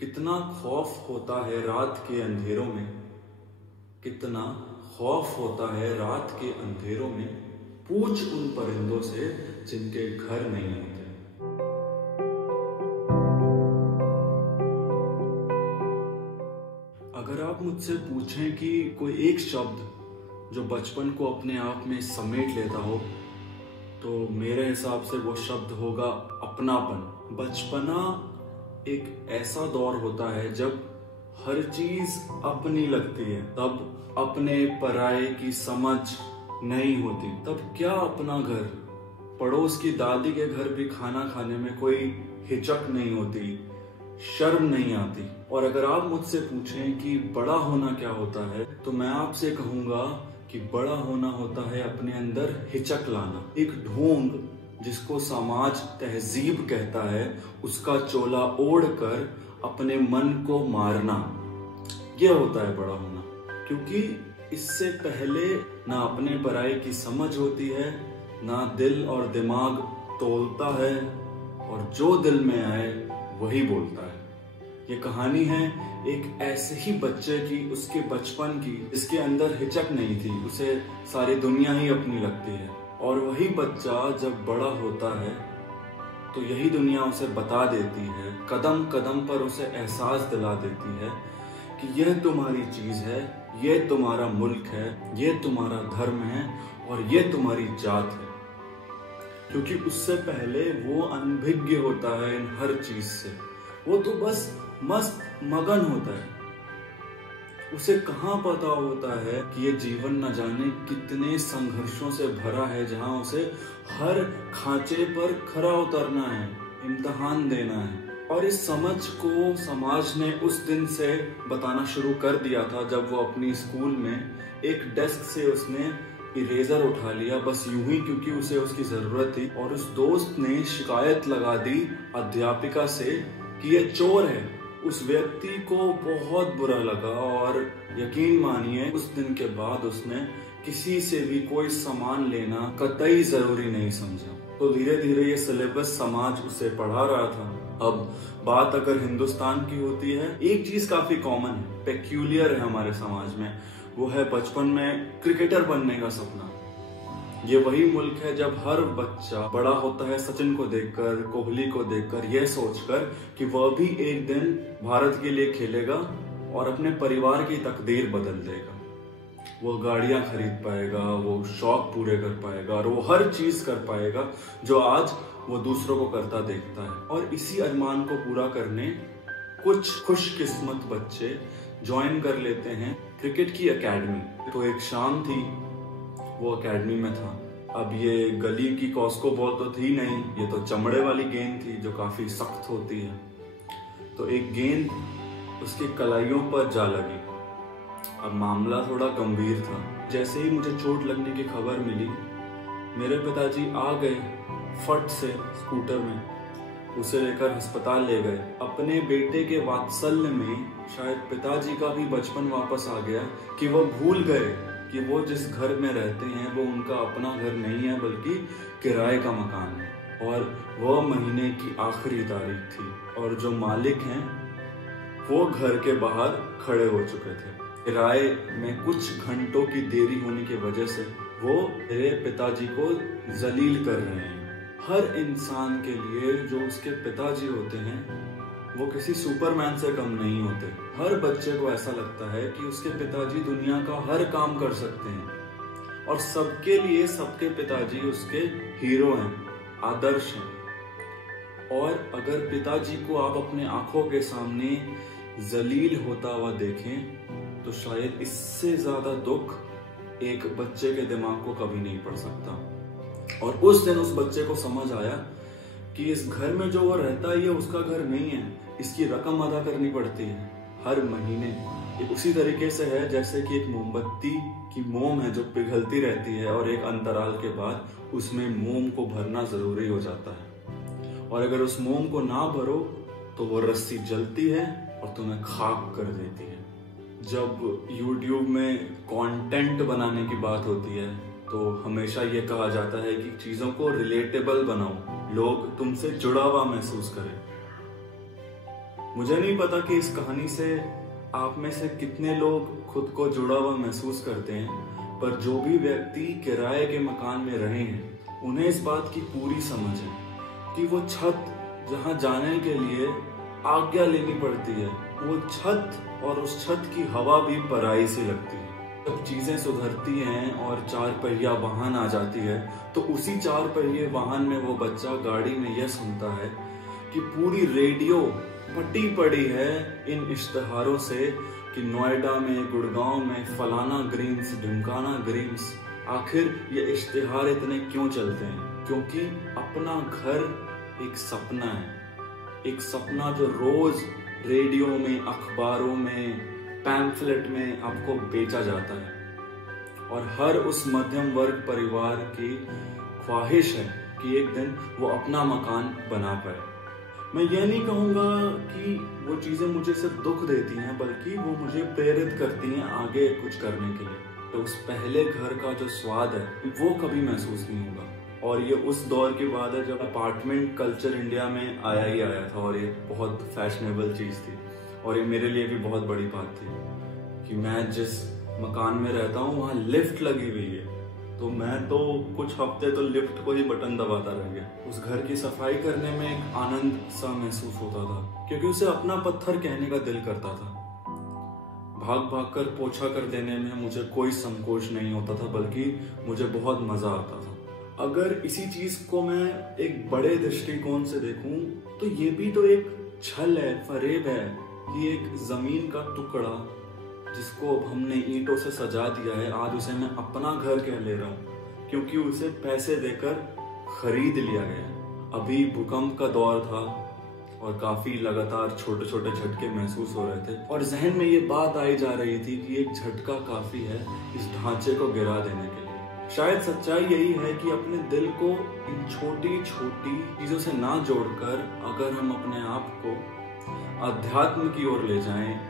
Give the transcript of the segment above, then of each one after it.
कितना खौफ होता है रात के अंधेरों में, कितना खौफ होता है रात के अंधेरों में, पूछ उन परिंदों से जिनके घर नहीं होते। अगर आप मुझसे पूछें कि कोई एक शब्द जो बचपन को अपने आप में समेट लेता हो, तो मेरे हिसाब से वो शब्द होगा अपनापन। बचपना एक ऐसा दौर होता है जब हर चीज अपनी लगती है, तब अपने पराये की समझ नहीं होती। तब क्या अपना घर, पड़ोस की दादी के घर भी खाना खाने में कोई हिचक नहीं होती, शर्म नहीं आती। और अगर आप मुझसे पूछें कि बड़ा होना क्या होता है, तो मैं आपसे कहूंगा कि बड़ा होना होता है अपने अंदर हिचक लाना। एक ढोंग जिसको समाज तहजीब कहता है, उसका चोला ओढ़कर अपने मन को मारना, यह होता है बड़ा होना। क्योंकि इससे पहले ना अपने पराये की समझ होती है, ना दिल और दिमाग तोलता है, और जो दिल में आए वही बोलता है। ये कहानी है एक ऐसे ही बच्चे की, उसके बचपन की, जिसके अंदर हिचक नहीं थी, उसे सारी दुनिया ही अपनी लगती है। और वही बच्चा जब बड़ा होता है तो यही दुनिया उसे बता देती है, कदम कदम पर उसे एहसास दिला देती है कि यह तुम्हारी चीज है, यह तुम्हारा मुल्क है, यह तुम्हारा धर्म है और यह तुम्हारी जात है। क्योंकि उससे पहले वो अनभिज्ञ होता है इन हर चीज से। वो तो बस मस्त मगन होता है। उसे कहाँ पता होता है कि ये जीवन न जाने कितने संघर्षों से भरा है, जहां उसे हर खांचे पर खरा उतरना है, इम्तिहान देना है। और इस समझ को समाज ने उस दिन से बताना शुरू कर दिया था जब वो अपनी स्कूल में एक डेस्क से उसने इरेजर उठा लिया, बस यूं ही क्योंकि उसे उसकी जरूरत थी। और उस दोस्त ने शिकायत लगा दी अध्यापिका से कि ये चोर है। उस व्यक्ति को बहुत बुरा लगा और यकीन मानिए उस दिन के बाद उसने किसी से भी कोई सामान लेना कतई जरूरी नहीं समझा। तो धीरे धीरे ये सिलेबस समाज उसे पढ़ा रहा था। अब बात अगर हिंदुस्तान की होती है, एक चीज काफी कॉमन है, पेक्यूलियर है हमारे समाज में, वो है बचपन में क्रिकेटर बनने का सपना। ये वही मुल्क है जब हर बच्चा बड़ा होता है सचिन को देखकर, कोहली को देखकर, यह सोचकर कि वह भी एक दिन भारत के लिए खेलेगा और अपने परिवार की तकदीर बदल देगा। वो गाड़ियां खरीद पाएगा, वो शौक पूरे कर पाएगा और वो हर चीज कर पाएगा जो आज वो दूसरों को करता देखता है। और इसी अरमान को पूरा करने कुछ खुशकिस्मत बच्चे ज्वाइन कर लेते हैं क्रिकेट की एकेडमी। तो एक शाम थी, वो एकेडमी में था। अब ये गली की कॉस्को बॉल तो थी नहीं, ये तो चमड़े वाली गेंद थी जो काफी सख्त होती है। तो एक गेंद उसकी कलाइयों पर जा लगी। अब मामला थोड़ा गंभीर था। जैसे ही मुझे चोट लगने की खबर मिली, मेरे पिताजी आ गए फट से स्कूटर में, उसे लेकर अस्पताल ले गए। अपने बेटे के वात्सल्य में शायद पिताजी का भी बचपन वापस आ गया कि वो भूल गए कि वो जिस घर में रहते हैं वो उनका अपना घर नहीं है, बल्कि किराए का मकान है। और वह महीने की आखिरी तारीख थी और जो मालिक हैं वो घर के बाहर खड़े हो चुके थे। किराए में कुछ घंटों की देरी होने की वजह से वो मेरे पिताजी को जलील कर रहे हैं। हर इंसान के लिए जो उसके पिताजी होते हैं वो किसी सुपरमैन से कम नहीं होते। हर बच्चे को ऐसा लगता है कि उसके पिताजी दुनिया का हर काम कर सकते हैं और सबके लिए सबके पिताजी उसके हीरो हैं, आदर्श हैं। और अगर पिताजी को आप अपने आंखों के सामने जलील होता हुआ देखें तो शायद इससे ज्यादा दुख एक बच्चे के दिमाग को कभी नहीं पड़ सकता। और उस दिन उस बच्चे को समझ आया कि इस घर में जो वो रहता है ये उसका घर नहीं है, इसकी रकम अदा करनी पड़ती है हर महीने। ये उसी तरीके से है जैसे कि एक मोमबत्ती की मोम है जो पिघलती रहती है और एक अंतराल के बाद उसमें मोम को भरना जरूरी हो जाता है। और अगर उस मोम को ना भरो तो वो रस्सी जलती है और तुम्हें खाक कर देती है। जब YouTube में कंटेंट बनाने की बात होती है तो हमेशा ये कहा जाता है कि चीजों को रिलेटेबल बनाओ, लोग तुमसे जुड़ा हुआ महसूस करें। मुझे नहीं पता कि इस कहानी से आप में से कितने लोग खुद को जुड़ा हुआ महसूस करते हैं, पर जो भी व्यक्ति किराए के मकान में रहे हैं उन्हें इस बात की पूरी समझ है कि वो छत जहां जाने के लिए आज्ञा लेनी पड़ती है, वो छत और उस छत की हवा भी पराई सी लगती है। जब चीजें सुधरती हैं और 4 पहिया वाहन आ जाती है तो उसी 4 पहिए वाहन में वो बच्चा गाड़ी में यह सुनता है कि पूरी रेडियो फटी पड़ी है इन इश्तेहारों से कि नोएडा में, गुड़गांव में फलाना ग्रीन्स, ढिमकाना ग्रीन्स। आखिर ये इश्तेहार इतने क्यों चलते हैं? क्योंकि अपना घर एक सपना है, एक सपना जो रोज रेडियो में, अखबारों में, पैम्फलेट में आपको बेचा जाता है। और हर उस मध्यम वर्ग परिवार की ख्वाहिश है कि एक दिन वो अपना मकान बना पाए। मैं ये नहीं कहूँगा कि वो चीज़ें मुझे सिर्फ दुख देती हैं, बल्कि वो मुझे प्रेरित करती हैं आगे कुछ करने के लिए। तो उस पहले घर का जो स्वाद है वो कभी महसूस नहीं होगा। और ये उस दौर की बात है जब अपार्टमेंट कल्चर इंडिया में आया ही आया था और ये बहुत फैशनेबल चीज़ थी। और ये मेरे लिए भी बहुत बड़ी बात थी कि मैं जिस मकान में रहता हूँ वहाँ लिफ्ट लगी हुई है, तो मैं तो कुछ हफ्ते तो लिफ्ट को ही बटन दबाता रह गया। उस घर की सफाई करने में एक आनंद सा महसूस होता था, क्योंकि उसे अपना पत्थर कहने का दिल करता था। भाग भाग कर पोछा कर देने में मुझे कोई संकोच नहीं होता था, बल्कि मुझे बहुत मजा आता था। अगर इसी चीज को मैं एक बड़े दृष्टिकोण से देखूं तो ये भी तो एक छल है, फरेब है कि एक जमीन का टुकड़ा जिसको अब हमने ईंटों से सजा दिया है, आज उसे मैं अपना घर कह ले रहा हूँ क्योंकि उसे पैसे देकर खरीद लिया गया। अभी भूकंप का दौर था और काफी लगातार छोटे छोटे झटके महसूस हो रहे थे और जहन में ये बात आई जा रही थी कि एक झटका काफी है इस ढांचे को गिरा देने के लिए। शायद सच्चाई यही है कि अपने दिल को इन छोटी छोटी चीजों से ना जोड़कर अगर हम अपने आप को अध्यात्म की ओर ले जाएं,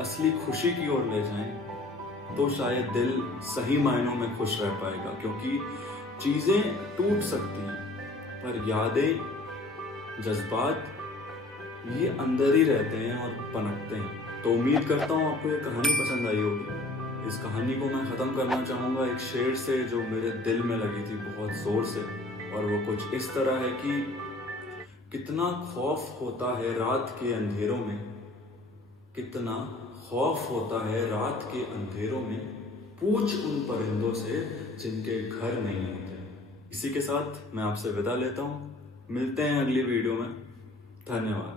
असली खुशी की ओर ले जाएं, तो शायद दिल सही मायनों में खुश रह पाएगा। क्योंकि चीजें टूट सकती हैं पर यादें, जज्बात ये अंदर ही रहते हैं और पनपते हैं। तो उम्मीद करता हूँ आपको ये कहानी पसंद आई होगी। इस कहानी को मैं ख़त्म करना चाहूँगा एक शेर से जो मेरे दिल में लगी थी बहुत ज़ोर से, और वो कुछ इस तरह है कि कितना खौफ होता है रात के अंधेरों में, कितना खौफ होता है रात के अंधेरों में, पूछ उन परिंदों से जिनके घर नहीं होते। इसी के साथ मैं आपसे विदा लेता हूँ, मिलते हैं अगली वीडियो में। धन्यवाद।